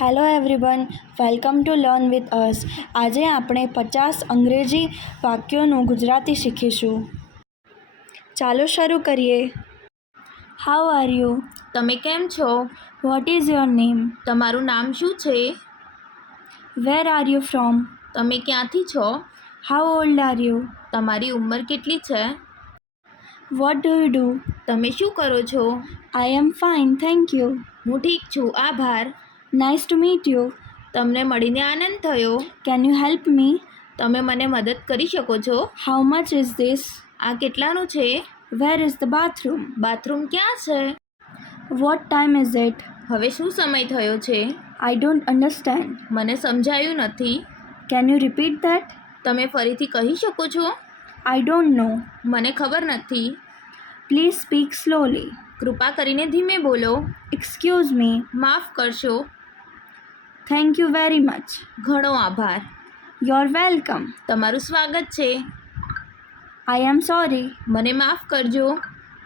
Hello everyone, welcome to learn with us. આજે આપણે 50 અંગ્રેજી વાક્યોનું ગુજરાતી શીખીશું. ચાલો શરૂ કરીએ. How are you? તમે કેમ છો? What is your name? તમારું નામ શું છે? Where are you from? તમે ક્યાંથી છો? How old are you? તમારી ઉંમર કેટલી છે? What do you do? તમે શું કરો છો? આઈ એમ ફાઇન, થેન્ક યુ. હું ઠીક છું, આભાર. Nice to meet you. તમને મળીને આનંદ થયો. Can you help me? તમે મને મદદ કરી શકો છો? How much is this? આ કેટલાનું છે? વેર ઇઝ ધ બાથરૂમ? બાથરૂમ ક્યાં છે? What time is it? હવે શું સમય થયો છે? I don't understand. મને સમજાયું નથી. Can you repeat that? તમે ફરીથી કહી શકો છો? I don't know. મને ખબર નથી. Please speak slowly. કૃપા કરીને ધીમે બોલો. Excuse me. માફ કરશો. Thank you very much. ઘણો આભાર. You're welcome. તમારું સ્વાગત છે. I am sorry. મને માફ કરજો.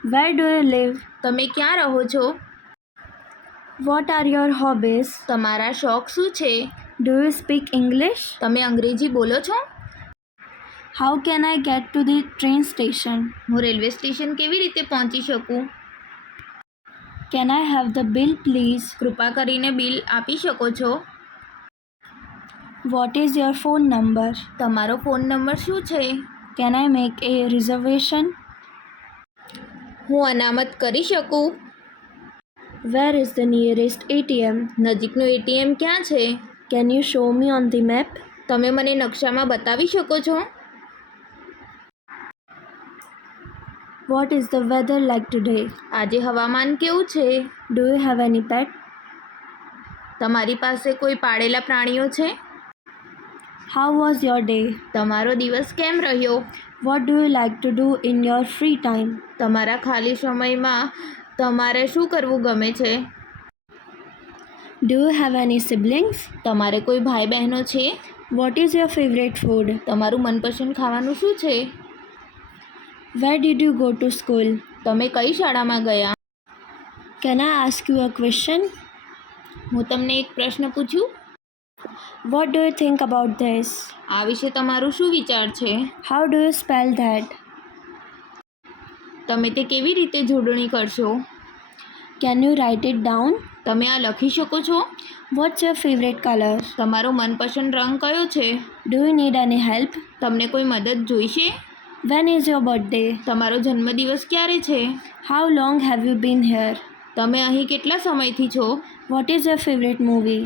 Where do you live? તમે ક્યાં રહો છો? What are your hobbies? તમારા શોખ શું છે? Do you speak English? તમે અંગ્રેજી બોલો છો? How can I get to the train station? હું રેલવે સ્ટેશન કેવી રીતે પહોંચી શકું? Can I have the bill please? કૃપા કરીને બિલ આપી શકો છો? What is your phone number? તમારો ફોન નંબર શું છે? Can I make a reservation? હું અનામત કરી શકું? Where is the nearest ATM? નજીકનું એટીએમ ક્યાં છે? Can you show me on the map? તમે મને નકશામાં બતાવી શકો છો? What is the weather like today? આજે હવામાન કેવું છે? Do you have any pet? તમારી પાસે કોઈ પાળેલા પ્રાણીઓ છે? How was your day? તમારો દિવસ કેમ રહ્યો? What do you like to do in your free time? તમારા ખાલી સમયમાં તમારે શું કરવું ગમે છે? Do you have any siblings? તમારે કોઈ ભાઈ બહેનો છે? What is your favourite food? તમારું મનપસંદ ખાવાનું શું છે? Where did you go to school? તમે કઈ શાળામાં ગયા? Can I ask you a question? હું તમને એક પ્રશ્ન પૂછું? What do you think about this? આ વિશે તમારું શું વિચાર છે? How do you spell that? તમે તે કેવી રીતે જોડણી કરશો? Can you write it down? તમે આ લખી શકો છો? What's your favourite colour? તમારો મનપસંદ રંગ કયો છે? Do you need any help? તમને કોઈ મદદ જોઈશે? When is your birthday? તમારો જન્મદિવસ ક્યારે છે? How long have you bin here? તમે અહીં કેટલા સમયથી છો? What is your favourite movie?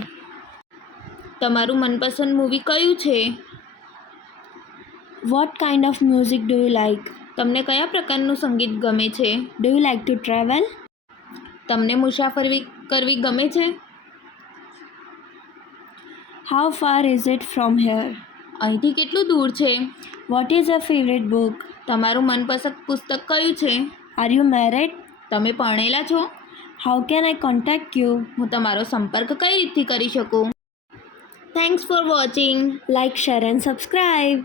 તમારું મનપસંદ મૂવી કયું છે? What kind of music do you like? તમને કયા પ્રકારનું સંગીત ગમે છે? Do you like to travel? તમને મુસાફરી કરવી ગમે છે? How far is it from here? અહીંથી કેટલું દૂર છે? What is your favourite book? તમારું મનપસંદ પુસ્તક કયું છે? Are you married? તમે પરણેલા છો? How can I contact you? હું તમારો સંપર્ક કઈ રીતથી કરી શકું? Thanks for watching. Like, share and subscribe.